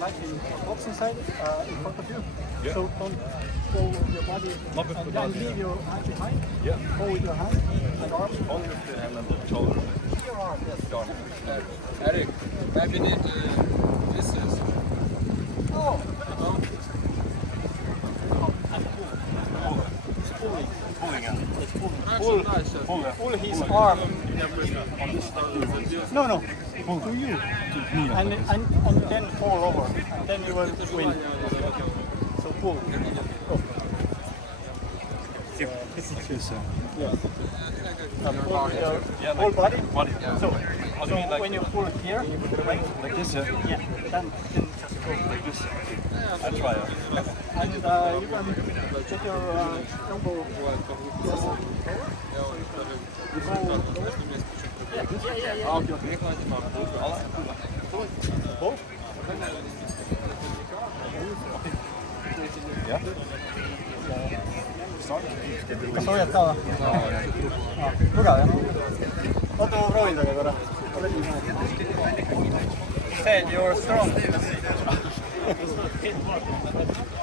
like in box inside in front of you. Yeah. So don't go with your body and leave your hand behind. Yeah. Go with your hand and arm. Only with the hand and the shoulder. Your arm, yes. Done. Eric, maybe need this is. Oh. Pull his arm. No. To you. And then fall over. And then you will win. So pull. Go. Yes. Pull your whole body. So when you pull here, Like this, yeah? yeah, then just go Like this. I'll try it. and you can get your elbow. Yeah. Both? Yeah? Kas hoiad ka või? Tugev jah? Oota, ma proovin temaga korra. Said you're strong.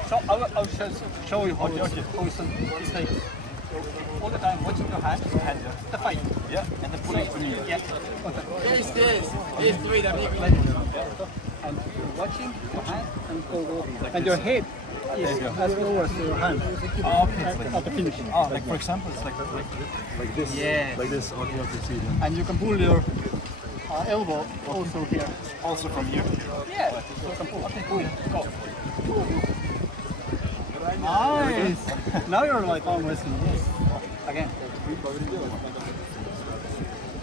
So I'll show you how it's like all the time watching your hand and the fight. Yeah. And the pulling to me. Yeah. And you're watching your hand and go. And your head is as low as your hand. At the finish. Like for example, it's like this. Yeah. Like this, or you can see them. And you can pull your elbow also here. Also from here. Yeah. You can pull. Okay, cool. Go. Nice. Now you're like arm wrestling. Yes. Again.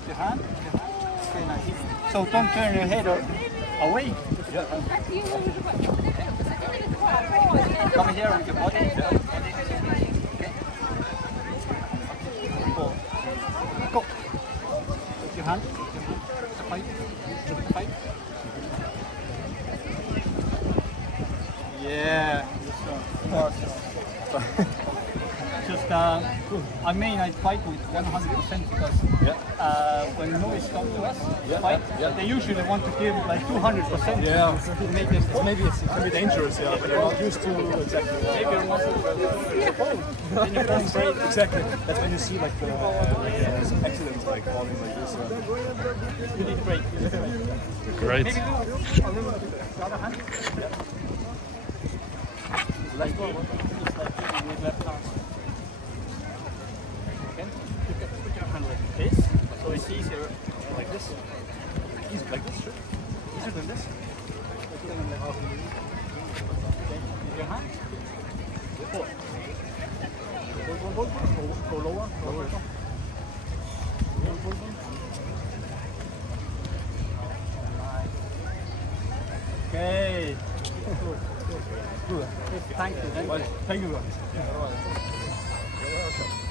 Your hand. Okay, nice. So don't turn your head away. Yeah. Come here with your body. Go. Go. With your hand. The fight. The fight. Yeah. Just I mean I fight with 100% because when novice come to us fight, they usually want to give like 200%. Yeah. To make it Maybe it can be dangerous, yeah, but you're not used to exactly. maybe your muscles then your bones break. Exactly. That's when you see like some accidents like falling like this. You need to break. Great. Maybe do a little bit the other hand. Like go. Just like with left hand. Okay. Put your hand like this, so it's easier. Like this. Easy, like this, sure. Easier than this. Okay, with your hand. Pull. Go lower. Okay. Good. Thank you. Thank you. You're welcome.